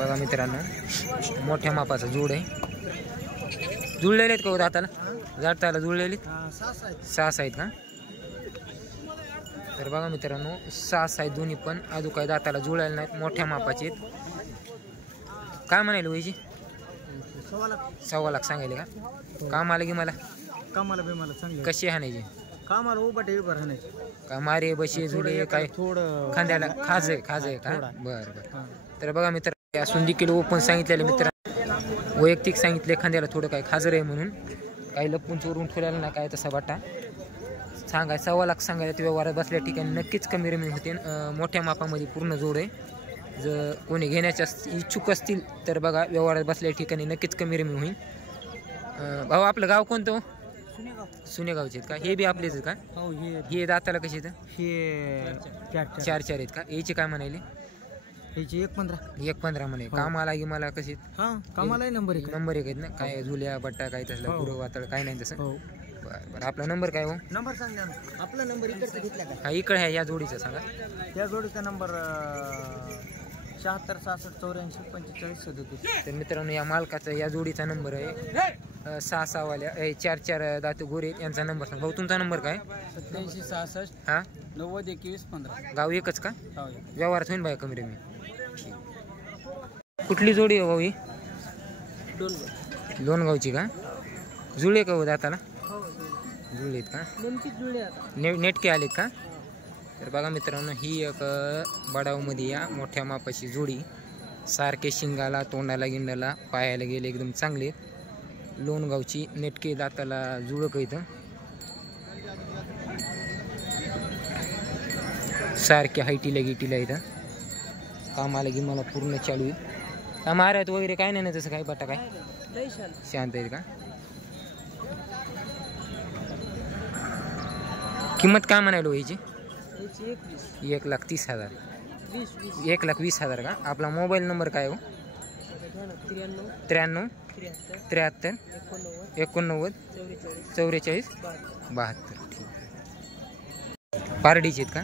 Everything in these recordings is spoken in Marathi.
बघा मित्रांनो मोठ्या मापाचा जोड आहे. जुळलेले आहेत का दाताला? जाताला जुळलेले 6 आहेत का? तर बघा मित्रांनो 6 आहेत दोन्ही पण. अजून काही दाताला जुळलेले नाहीत, मोठ्या मापाचे आहेत. काय म्हणाले वयची? 1.25 लाख सांगायले का? कामाला की मला कामाला बिमाला चांगले कशी हाणायची? कामाला उभा उभा राहण्याची का मारे बशी जुडे काय थोडं खांद्याला खाज आहे का? बरं बरं. तर बघा मित्र असून देखील ओपन सांगितलेलं मित्र वैयक्तिक सांगितले खांद्याला थोडं काय खाजर आहे म्हणून. काही लपून चोरून ठेवलेलं नाही काय तसा वाटा. सांगाय 1.25 लाख सांगायला ते व्यवहारात बसल्या ठिकाणी नक्कीच कमी रमी होते. मोठ्या मापामध्ये पूर्ण जोड आहे. जर कोणी घेण्याच्या इच्छुक असतील तर बघा व्यवहारात बसल्या ठिकाणी नक्कीच कमी रमी होईल. भाऊ आपलं गाव कोणतं? सुनेगावचे आहेत का? हे बी आपलेच आहेत का? हो हे दाताला कसे आहेत? हे 4 आहेत का? याचे काय म्हणाले? याची 1.15 म्हणे. कामाला की मला कशी? हा कामाला नंबर 1 आहेत ना? काय झुल्या बट्टा काय तसलं पुरं वातळ काय नाही तसं? बरं बरं. आपला नंबर काय हो? नंबर सांग ना. आपला नंबर इकडचा घेतला का? हा इकडे आहे. या जोडीचा सांगा. या जोडीचा नंबर 76 66 84 45 37. तर मित्रांनो या मालकाचा या जोडीचा नंबर आहे 6 वाल्या 4 दाते गोरे यांचा नंबर सांगा. भाऊ तुमचा नंबर काय? 87 66 हा 90 21 15. गाव एकच का? हो. व्यवहारात होईल बाय कमी रमी. कुठली जोडी आहे भाऊ ही? लोणगावची का? जुळे का हो दाताला? जुळलेत का? नेटके आलेत का? तर बघा मित्रांनो ही एक बडावमध्ये या मोठ्या मापाची जोडी. सारखे शिंगाला तोंडाला गिंडाला पायाला गेले एकदम चांगले. लोणगावची नेटके दाताला जुळक इथं सारखे हायटीला गिटीला इथं. कामाला गी मला पूर्ण चालू आहे. का माऱ्यात वगैरे काय नाही ना तसं काय बटा काय शांत आहे का? किंमत काय म्हणायला याची? 1,30,000 1,20,000 का? आपला मोबाईल नंबर काय हो? 93 73 89 44 72. ठीक. पारडीचे आहेत का?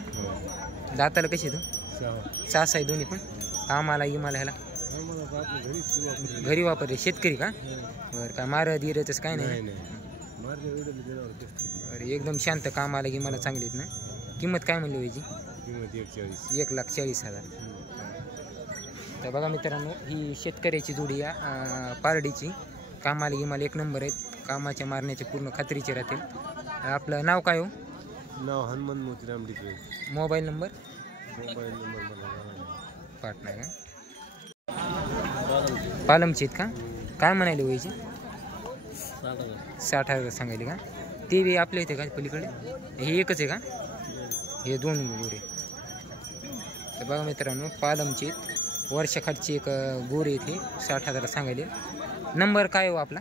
दाताला कशी तू? 6 आहे दोन्ही पण. आम्हाला ह्याला घरी वापरले शेतकरी का? बरं काय मारत गिरतच काय नाही? अरे एकदम शांत. कामाला की मला चांगली आहेत ना? किंमत काय म्हणली व्हायची? 1,40,000. तर बघा मित्रांनो ही शेतकऱ्याची जोडी या पारडीची. कामाला की मला 1 नंबर आहेत. कामाच्या मारण्याचे पूर्ण खात्रीचे राहतील. आपलं नाव काय हो? नाव हनुमान मोतीराम डिकरे. मोबाईल नंबर पाटणा का? पालमचे आहेत का? काय म्हणाले व्हायची? 60,000 सांगायले का? ते बी आपल्या इथे का पलीकडे? हे एकच आहे का? हे 2 गोरे. तर बघा मित्रांनो पालमचे वर्षाखालची एक गोरे इथे 60,000 सांगायले. नंबर काय हो आपला?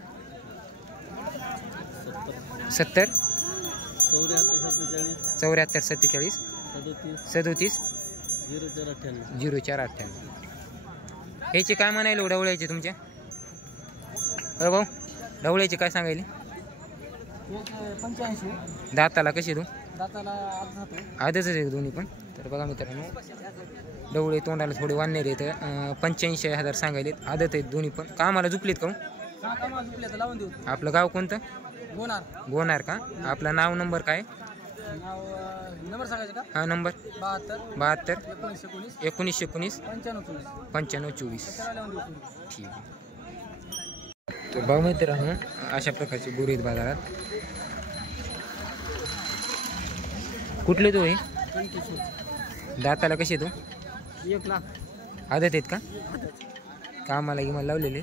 70 74 47 37 0498. ह्याचे काय म्हणायला ढवळ्याचे तुमच्या? हो भाऊ ढवळ्याचे काय सांगायले? 85. दाताला कशी तू? दाताला आधीच आहे दोन्ही पण. तर बघा मित्रांनो डवळे तोंडाला थोडे वाढणारे आहेत. 85,000 सांगायलेत. आदत आहेत दोन्ही पण. कामाला झुपलेत का? आपलं गाव कोणतं? गोनार का? आपलं नाव नंबर काय? नंबर सांगायचं का? हा नंबर 72 19 19 95 24. ठीक आहे. तर बघा मित्रांनो अशा प्रकारचे गुरे आहेत बाजारात. कुठले तो हे? दाताला कसे तो? 1 लाख. आदत आहेत का? कामाला गिमाला लावलेले?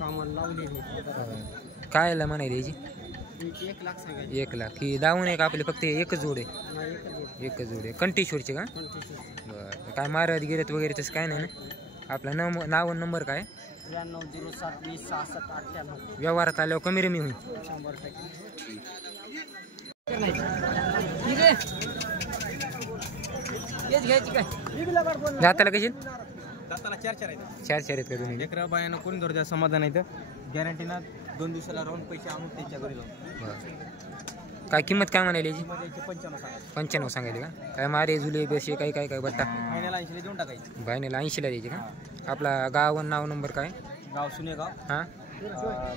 कायला म्हणायला याची? 1 लाख सांगायचं. 1 लाख. ही दावून आहे का आपले फक्त एकच जोड आहे? एकच जोड आहे. कंटेश्वरचे का? बरं. काय मारत गिरत वगैरे तसं काय नाही ना? आपला नाव नंबर काय? 93 07 20 66 98. व्यवहारात आल्यावर कमी रमी होईल. 100%. दाताला कशी? दाताला 4 आहेत. 4 आहेत का तुम्ही? लेकरा बायानं कोण धरत्या समाधान आहे तर गॅरंटी ना 2 दिवसाला राहून पैसे आणून त्यांच्या घरी जाऊन. काय किंमत काय म्हणाली याची? मध्ये 95 सांगायचे. 95 सांगायली का? काय मारे जुले बेशी काय काय काय बट्टा महिन्याला 80 देऊन टाकायचे. बायनेला 80ला द्यायची का? आपला गाव नाव नंबर काय? गाव सुनेगाव. हां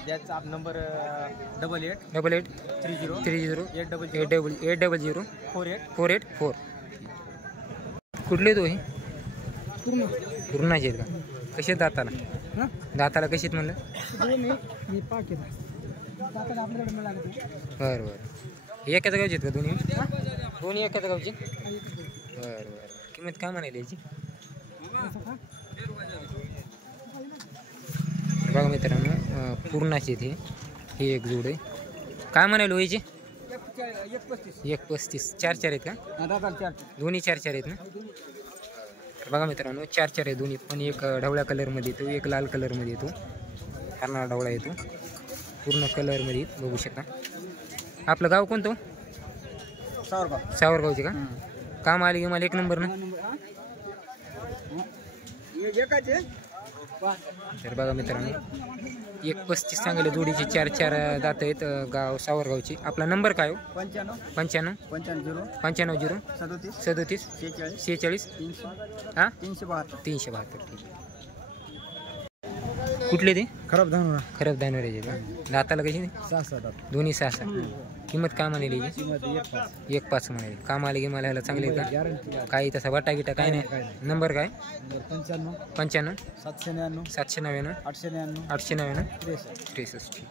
त्याचा नंबर 88 88 30 30 800 800 48 484. कुठले तो हे पूर्णाचे आहेत का? कसे आहेत दाताला? दाताला कशी आहेत म्हणलं? बरं बरं एकाच गावचे आहेत का दोन्ही? दोन्ही एकाच गावचे? बरं बरं किंमत काय म्हणाली याची? बघा मित्रांनो पूर्णाचे आहेत हे एक जोड आहे. काय म्हणाले व्हायचे? 135 4 आहेत का? दोन्ही 4 आहेत ना? बघा मित्रांनो 4 आहे दोन्ही पण. एक ढवळ्या कलरमध्ये येतो, एक लाल कलरमध्ये येतो. हरणा ढवळा येतो पूर्ण कलरमध्ये बघू शकता. आपलं गाव कोणतं? सावरगावचे का? काम आले की मला एक नंबर ना. तर बघा मित्रांनो 135 सांगले जोडीचे 4 दात आहेत. गाव सावरगावचे. आपला नंबर काय हो? 95 95 37 46 हां 372. कुठले ते? खराब धान. खरब दानवऱ्याचे का? दाताला कशी? 6 दोन्ही 6. किंमत काय म्हणाली याची? 1.5 म्हणाली. काम आले की मला ह्याला चांगले का? काही तसा वाटा गिटा काय नाही. नंबर काय? 95 95 799 799 899 899 63.